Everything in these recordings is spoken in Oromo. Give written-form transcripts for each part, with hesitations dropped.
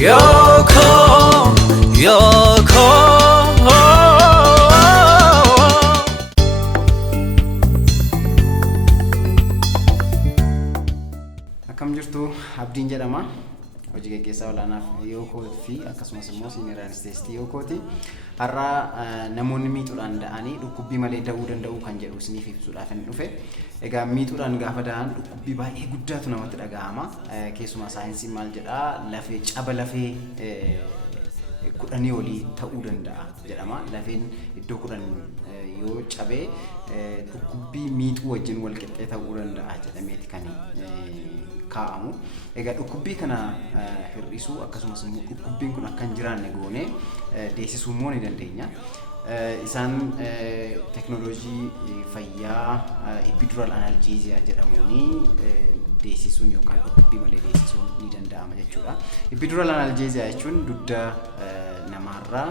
Yoko, Yoko. Akkam jirtu abdiin jedhama. Hojii gaggeessaa olaanaaf Yoko fi akkasumas immoo senior anesthetic Yokooti. Har'a namoonni miixuudhaan da'anii dhukkubbii malee da'uu danda'u kan jedhu isiniif ibsuudhaaf hin dhufe. Egaa miixuudhaan gaafa da'an dhukkubbii baay'ee guddaatu namatti dhaga'ama. Keessumaa saayinsiin maal jedhaa lafee caba lafee kudhanii olii ta'uu danda'a jedhama. Lafeen iddoo kudhan yoo cabee dhukkubbii miixuu wajjin wal qixxee ta'uu danda'a jedhameeti kan kaa'amu. Egaa dhukkubbii kana hir'isuu akkasumas immoo dhukkubbiin kun akka hin jiraanne goone deessisuu immoo ni dandeenya. Isaan teknooloojii fayyaa epidural analgesia jedhamuuni deessisuun yookaan dhukkubbii malee deessisuun ni danda'ama jechuudha. Epidural analgesia jechuun dugda namaarraa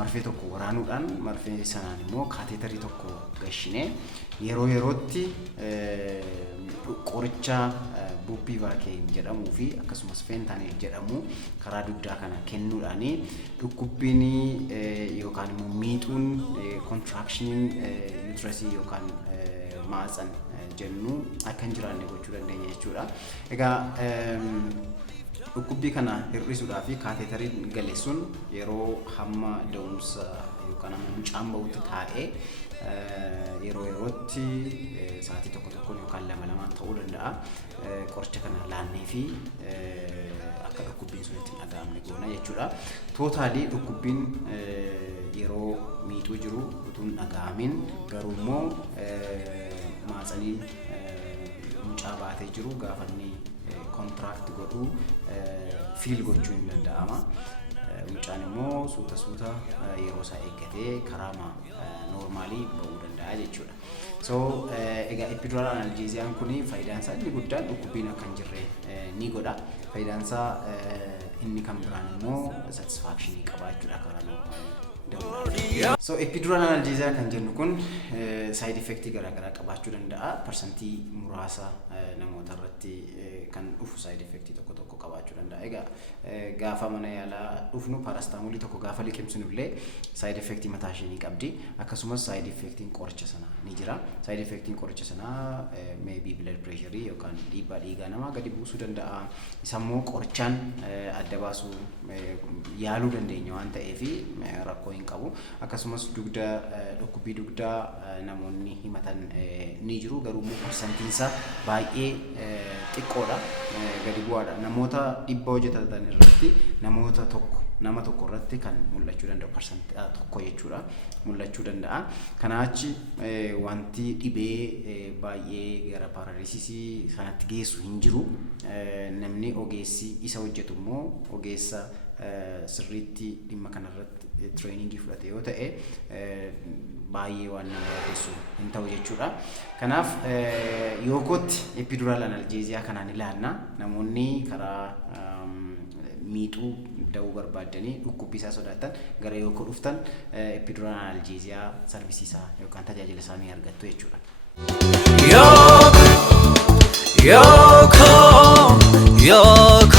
marfee tokko waraanuudhaan marfee sanaan immoo kaateetarii tokko gashinee yeroo yerootti qoricha bupivacaine jedhamuu fi akkasumas fentanyl jedhamu karaa dugdaa kana kennuudhaani dhukkubbiin yookaan immoo miixuun contraction uterus yookaan maatsan jennu akka hin jiraanne gochuu dandeenya jechuudha. Egaa dhukkubbii kana hir'isuudhaaf kaateetariin galeessuun yeroo hamma da'umsa yookaan hamma mucaan ba'utti taa'ee yeroo yerootti sa'aatii tokko tokkoon yookaan lama lamaan ta'uu danda'a. Qoricha kana laannee fi akka dhukkubbiin sun itti dhaga'amne goona jechuudha. Tootaalii dhukkubbiin yeroo miixuu jiru utuu hin dhaga'amin garuu immoo maatsaniin mucaa baatee jiru gaafa inni kontraakt godhu fiil gochuu hin danda'ama. Mucaan immoo suuta yeroo isaa eeggatee karaa noormaalii ba'uu danda'a jechuudha. So egaa epidural analgesiaan kun faayidaan isaa inni guddaan dhukkubbiin akka hin jirre ni godha. Faayidaan isaa inni kan biraan immoo satisfaction qabaachuudha karaa noormaalii. So epidural analgesia kan jennu kun side effect garaagaraa qabaachuu danda'a. Percentii muraasa namoota irratti kan dhufu side effect tokko tokko qabaachuu danda'a. Egaa gaafa mana yaalaa dhufnu parastamoolii tokko gaafa liqimsinu illee side effect mataa ishee ni qabdi. Akkasumas side effectiin qoricha sanaa ni jira. Side effectiin qoricha sanaa maybe blood pressure yookaan dhiibbaa dhiigaa namaa gadi buusuu danda'a. Isa immoo qorichaan adda baasuu yaaluu dandeenya waan ta'eef rakkoo hin qabu. Akkasumas dhukkubbii dugdaa namoonni himatan ni jiru. Garuu immoo persentiin isaa baay'ee xiqqoodha, gadi bu'aadha. Namoota 100 hojjetan irratti nama tokko irratti kan mul'achuu danda'u persentii tokko jechuudha mul'achuu danda'a. Kanaa achi wanti dhibee baay'ee gara paaraalisisii sanatti geessu hin jiru. Namni ogeessi isa hojjetu immoo ogeessa sirriitti dhimma kanarratti treeningii fudhate yoo ta'e baay'ee waan nama yaaddessu hin ta'u jechuudha. Kanaaf Yokootti epidural analgesia kanaan ilaalla. Namoonni karaa miixuu da'uu barbaadanii dhukkubbii isaa sodaatan gara Yokoo dhuftan epidural analgesia sarvisiisaa yookaan tajaajila isaanii argattu jechuudha. Yoko, Yoko, Yoko.